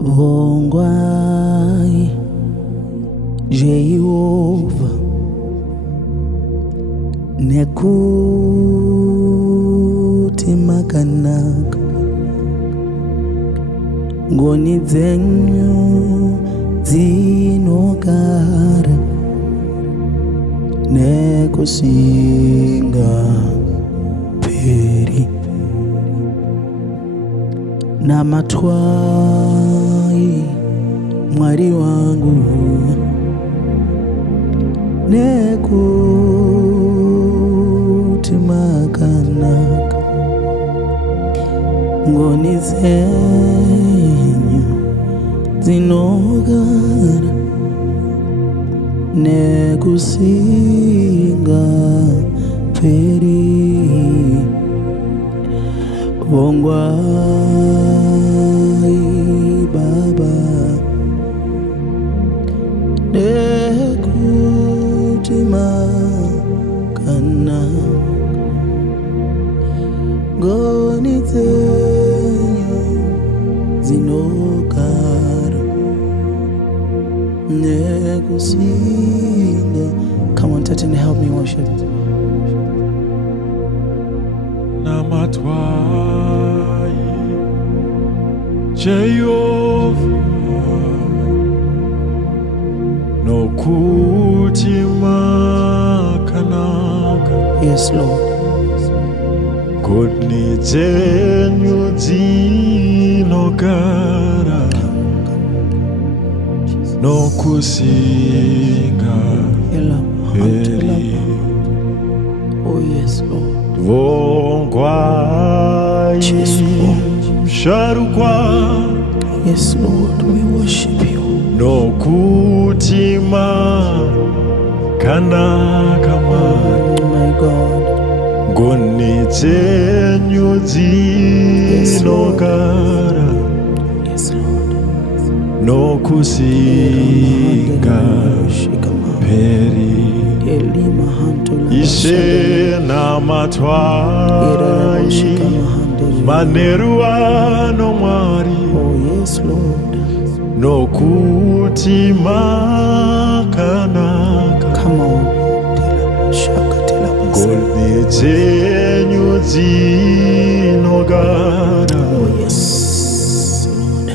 Vongwai Jehova nekuti makanaka ngoni dzenyu dzinogara nekusinga peri namatwai Mwari wangu nekuti makanaka ngoni dzenyu dzinogara nekusinga peri Vongwai Baba nekuti makanaka ngoni dzenyu dzinogara nekusinga. Come on, touch and help me worship. Namatwai Jehova nokuti makanaka. Yes, Lord. Ngoni dzenyu dzinogara nokusinga peri. Oh yes, Lord. Vongwai Sharukwa. Yes, Lord, we worship you. Nokuti makanaka My God. ngoni dzenyu dzinogara Yes, Lord. nokusinga peri. Ishe namatwai maneru ano Mwari. Oh yes, Lord. Nokuti makanaka. Come on. Ngoni dzenyu dzinogara. Oh yes, Lord.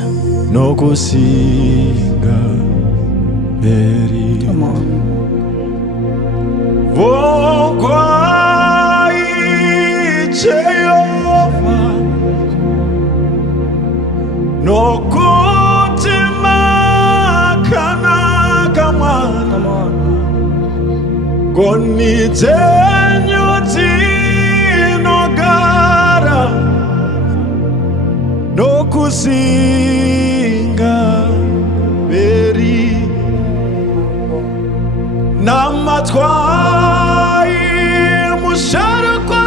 Nokusinga peri. Come on. Vongwai Jehova nokuti makanaka Mwana. Ngoni dzenyu dzinogara nokusinga peri. Namatwai musharukwa.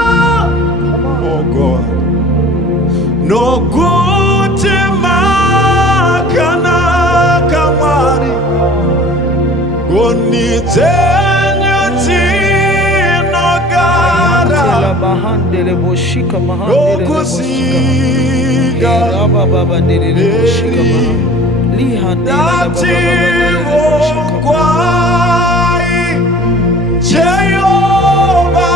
Oh God. Nokuti makanaka Mwari. Ngoni dzenyu dzinogara nokusinga peri. Vongwai Jehova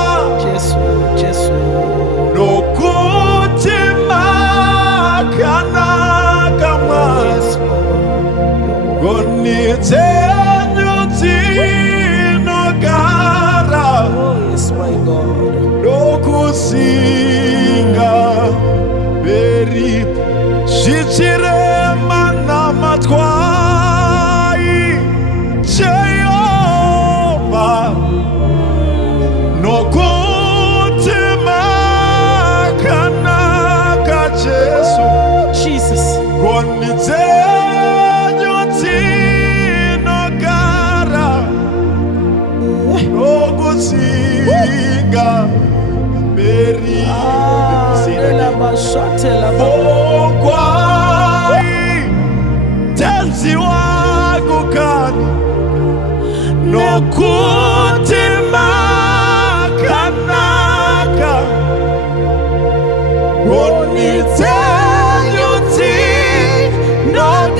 nokuti makanaka Mwari. Ngoni dzenyu dzinogara nokusinga peri. Zvichirema namatwai Jehova nokuti makanaka Jesu. Jesus. Ngoni dzenyu dzinogara nokusinga peri. Vongwai tenzi wako kani nokuti makanaka. Ngoni dzenyu dzinogara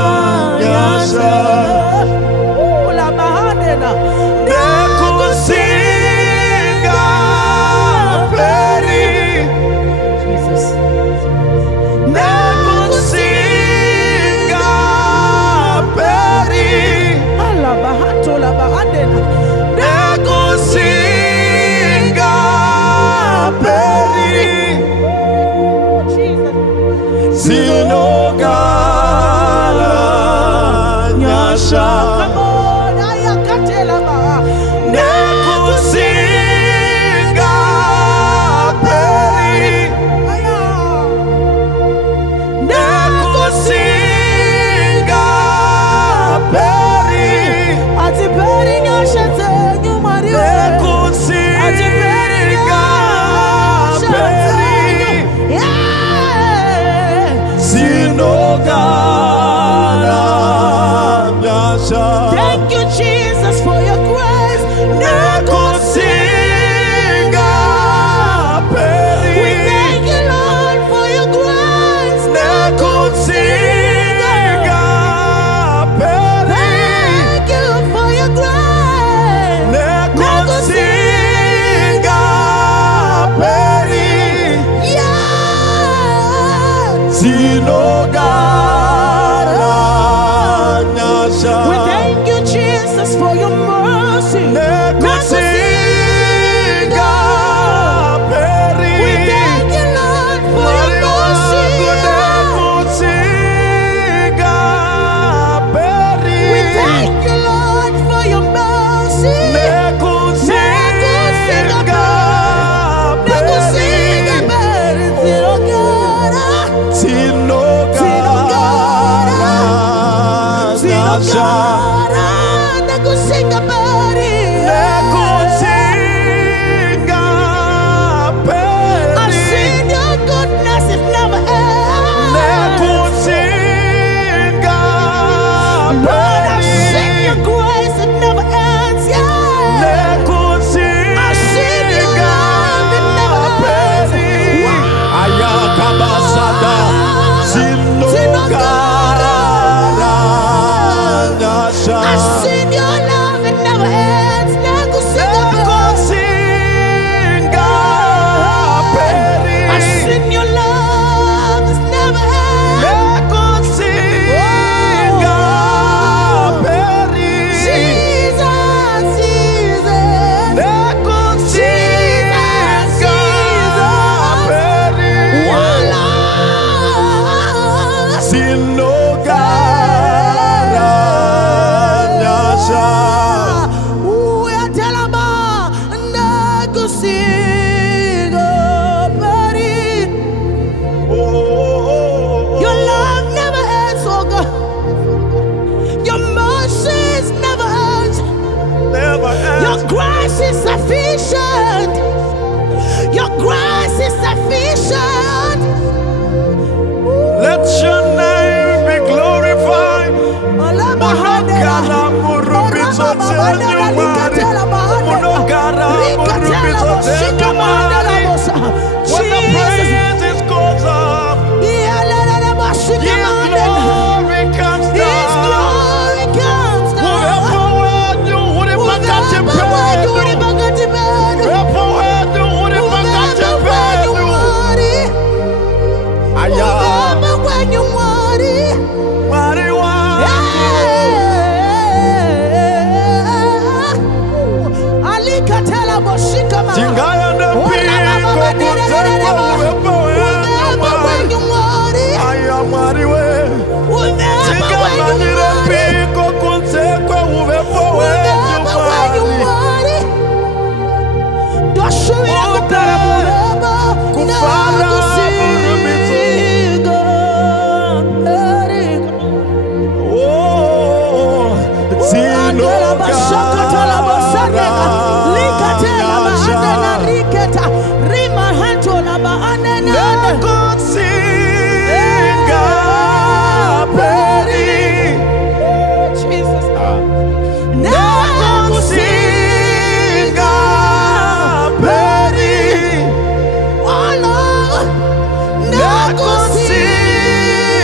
zinogaranyasha nekusinga peri nekusinga peri nekusinga peri zinogaranyasha nekusinga peri nekusinga peri nekusinga peri zinogaranyasha. Thank you, Jesus, for your grace. Nekusinga peri. We thank you, Lord, for your grace. Nekusinga peri. Thank you for your grace. Nekusinga peri. Yeah. Zinogaranyasha. We thank you, Jesus, for your mercy. Nekusinga peri. We thank you, Lord, for your mercy. Nekusinga peri. We thank you, Lord, for your mercy. Nekusinga peri. Zinogaranyasha. Nekusinga peri. I've seen your goodness, it never ends. Nekusinga Lord, I've peri. seen your grace, it never ends. Yeah. I've seen your love, it never ends. Wow. Ayakabasada zinogaranyasha. I've seen your love, it never ends. Nekusinga peri. I've seen your love.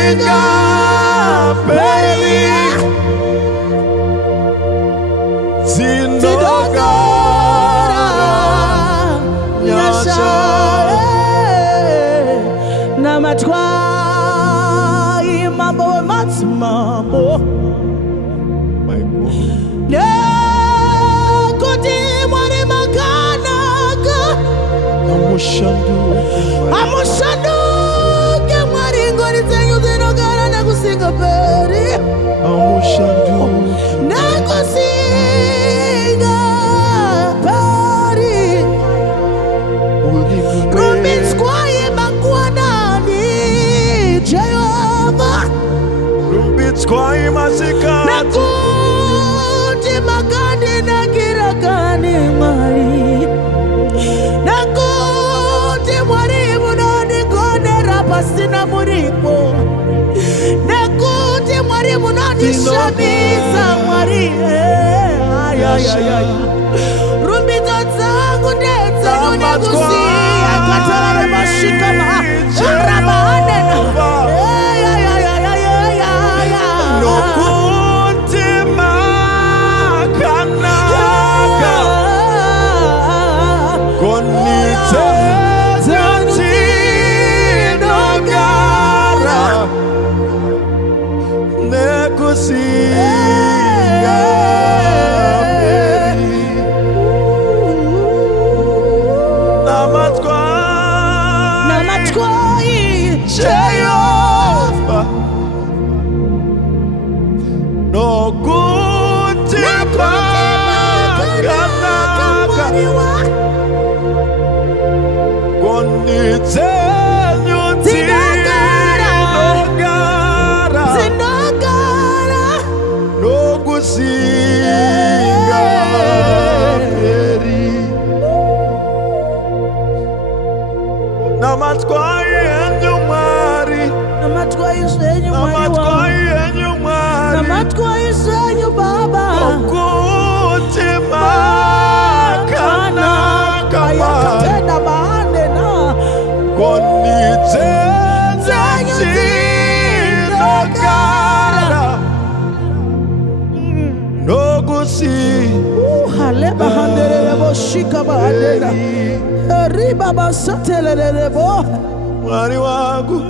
singa peri Zindogara Nyasha Namatwai mambo matmambo My God Kuti mwari makanaga Amushandu ke mwari ngori zenyu zinogara nakusinga peri Amushandu nakusinga peri Rumbitskwai makwanani Jehova Rumbitskwai masika Nakuti makani nakirakani mwari Nakuti mwari munoni konera pasina muripo Nakuti mwari munoni shabisa mwari Rumbito zangu ndeza nune kusia Katare mashikama Rabahanena Nokuti makanaga Konite Zindogara Nekusinga peri Namatkwai Jehova Nokuti makanaga Konite Zindogara Nokusinga peri Namatkwai enyumari Namatkwai zenyu Namatkwai enyumari Namatkwai zenyu baba Nokuti makanaga Ayakatenda mahanena Konite Zindogara Nokusi Haleba handerebo shika bahadena Riba basatelerebo Mwari wangu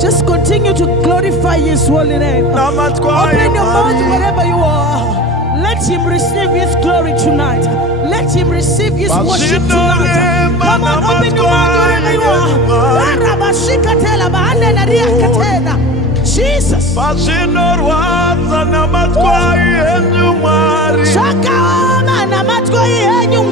Just continue to glorify His holy name. Namatkwai Open your mouth Mari wherever you are. Let Him receive His glory tonight. Let Him receive His worship tonight. Come on, open your mouth wherever you are. Jesus. Pashinorwaza namatkwai enyumari Shakaoma namatkwai enyu